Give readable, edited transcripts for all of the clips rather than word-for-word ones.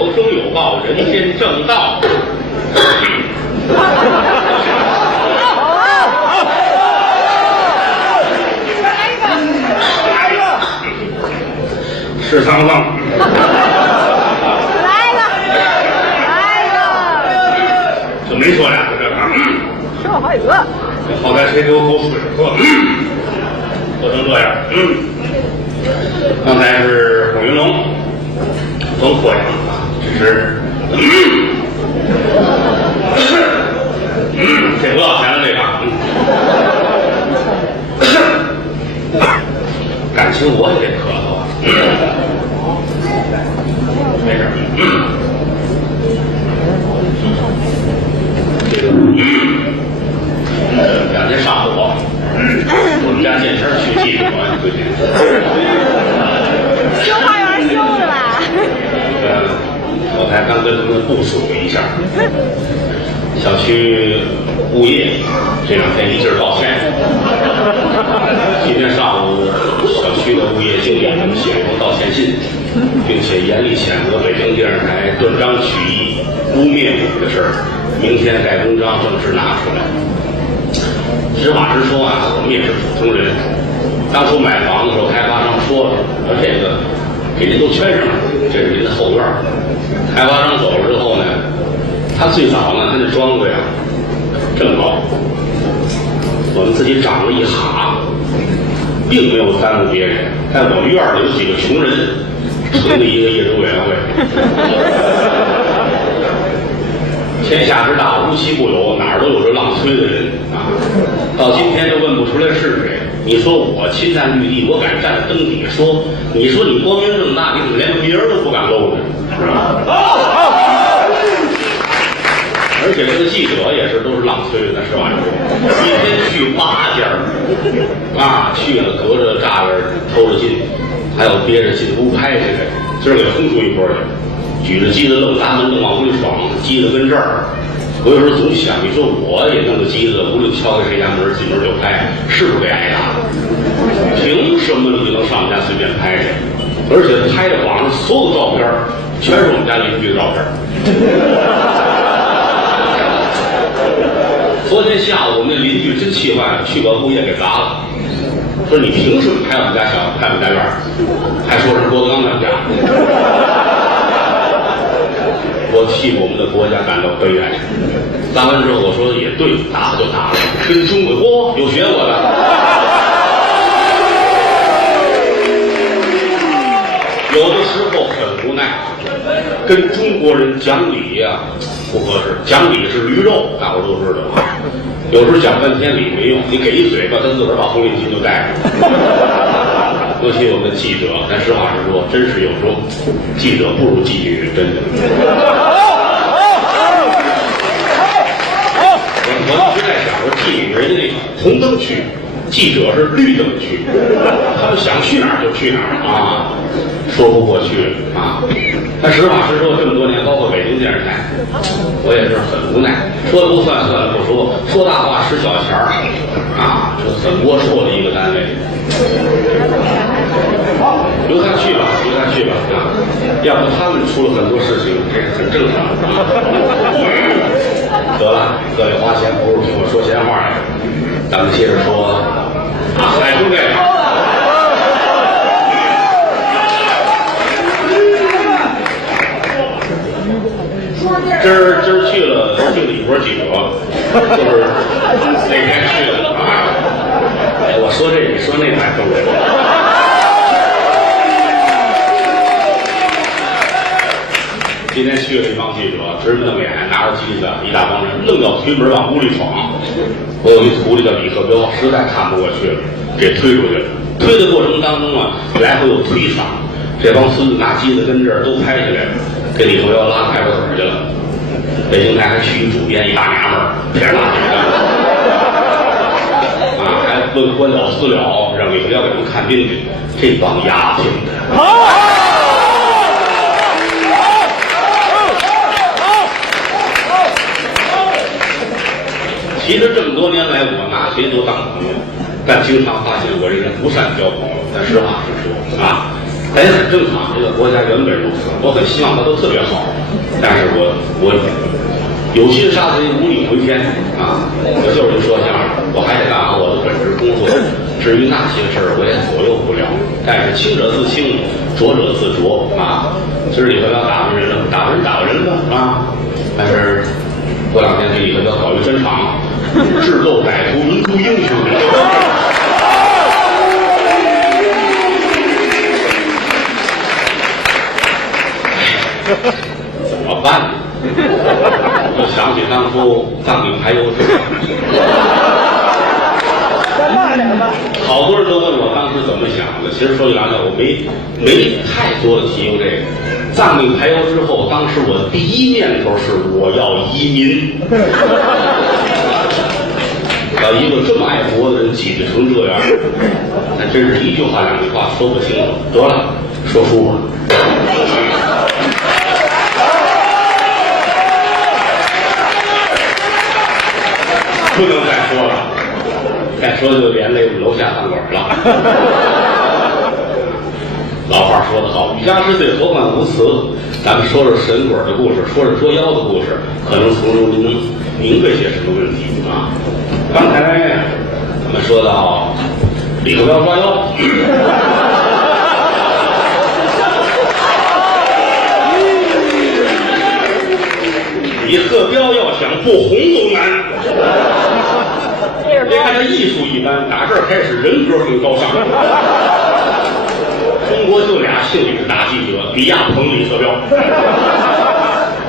口中有报，人间正道。是桑桑。就没说俩，这说好几个。好歹谁给我口水喝？喝成这样。刚才是孔云龙，甭藿香啊，只是这不要钱了，这个。感情我也得咳嗽啊。没事。2天上午，我们家见天去记者最近。修花园修的吧？我才刚跟他们部署一下，小区物业这2天一劲儿道歉。今天上午，小区的物业经理给我们写了封道歉信，并且严厉谴责北京电视台断章取义、污蔑我们的事儿。明天盖公章正式拿出来。实话实说啊，我们也是普通人。当初买房的时候，开发商说了，说这个给您都圈上了，这是您的后院。开发商走了之后呢，他最早呢，他那庄子呀这么高，我们自己长了一哈，并没有耽误别人。在我们院里有几个穷人，成立一个业主委员会。天下之大，无奇不有，哪儿都有这浪催的人啊！到今天就问不出来是谁。你说我侵占绿地，我敢站在灯底下说；你说你光明正大，你怎么连名儿都不敢露呢？是吧？而且这个记者也是都是浪催的，实话实说，一天去8家啊，去了隔着栅栏偷着进，还有憋着进屋拍去的，今儿给轰出一波去。举着机子愣砸门愣往屋里闯，机子跟这儿，我有时候总想，你说我也弄个机子，无论敲开谁家门，进门就拍，是不是得挨打？凭什么你就能上我们家随便拍去？而且拍的网上所有照片，全是我们家邻居的照片。昨天下午我们那邻居真气坏了，去把物业给砸了，说你凭什么拍我们家拍我们家院，还说是郭德纲他们家。我替我们的国家感到悲哀。砸完之后，我说也对，打就打了，跟中国有学我的。有的时候很无奈，跟中国人讲理呀不合适，讲理是驴肉，大伙都知道。有时候讲半天理没用，你给一嘴巴，他自个儿把红领巾就带上。尤其我们记者，咱实话实说，真是有时候记者不如妓女，真的。我一直在想，说妓女人家那红灯区，记者是绿灯区，他们想去哪儿就去哪儿啊，说不过去啊。但实话实说，这么多年，包括北京电视台，我也是很无奈，说的不算，算了不说，说大话使小钱儿啊，这很龌龊的一个单位。由他去吧，由他去吧啊！要不他们出了很多事情，这是很正常的啊。得了，各位花钱不如听我说闲话来，咱们接着说啊，海中队。今儿去了一波记者，就是那天去的啊。我说这，你说那太风流了。今天去了一帮记者，直目瞪眼，拿着机子，一大帮人愣要推门往屋里闯。我有一徒弟叫李克彪，实在看不过去了，给推出去了。推的过程当中啊，来回有推搡，这帮孙子拿机子跟这儿都拍下来了，给李克彪拉派出所去了。北京台还去一主编，一大娘们儿，撇着大嘴的，啊，还问官老私了，让李克彪给他们看病去。这帮丫挺的。其实这么多年来，我拿谁都当朋友，但经常发现我这人不善交朋友。但实话实说啊，但也很正常，这个国家原本如此，我很希望它都特别好，但是我有心杀贼，无力回天啊！我就是说相声，我还得干好我的本职工作。至于那些事儿，我也左右不了。但是清者自清，浊者自浊啊！今儿李德彪打完人了，打了人了啊！但是过两天给李德彪搞一专场，智斗歹徒，民族英雄。怎么办呢？我想起当初藏顶排油时，好多人都问我当时怎么想的。其实说句良心，我没太多的提究这个。藏顶排油之后，当时我第一念头是我要移民。把一个这么爱国的人挤兑成这样，那真是一句话两句话说不清楚。得了，说书吧。不能再说了，再说就连累楼下饭馆了。老话说得好，语家之最，何患无辞。咱们说说神鬼的故事，说说捉妖的故事，可能从中您能明白些什么问题啊？刚才咱们说到李德彪抓妖。李鹤彪要想不红都难。别看他艺术一般，打这儿开始人格很高尚。中国就俩姓李的大记者，李亚鹏、李鹤彪。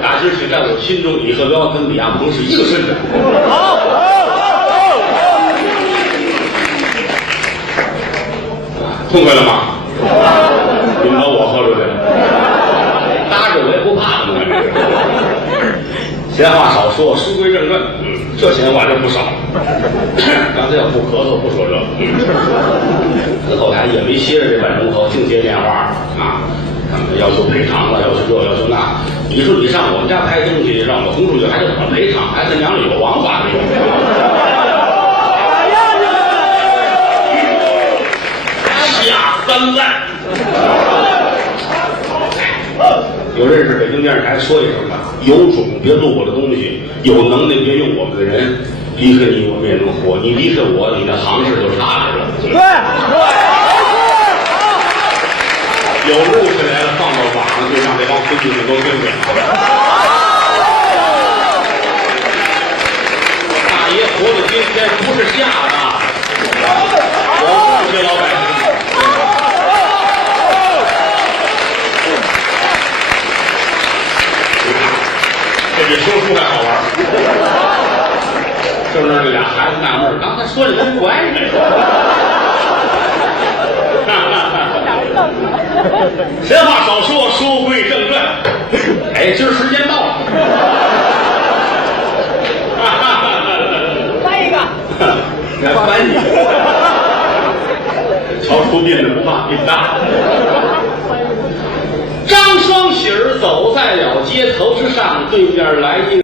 打今起，在我心中，李鹤彪跟李亚鹏是一个身份。痛快了吗？引导我喝出来了，搭着我也不怕了。闲话少说，书归正传。这闲话就不少。刚才要不咳嗽，不说这。跟后台也没歇着这半钟头，净接电话啊，他们要求赔偿了，要求这，要求那。你说你上我们家拍东西，让我轰出去，还得怎么赔偿？还他娘的有王法没有？下三滥。有认识北京电视台说一声吧，有种别录我的东西，有能耐别用我们的人，离开你我们也能活，你离开我，你的行市就差着了。对，有录下来了放到网上，就让这帮孙子们都听见。大爷活到今天不是吓的，我不些老百姓。这比说书还好玩。正让这俩孩子纳闷，刚才说的跟乖着。闲话少说，书归正传。哎，今儿时间到了。翻一个。再翻一个。瞧出殡的不怕病大。张双喜儿走在了街头之上，对面来一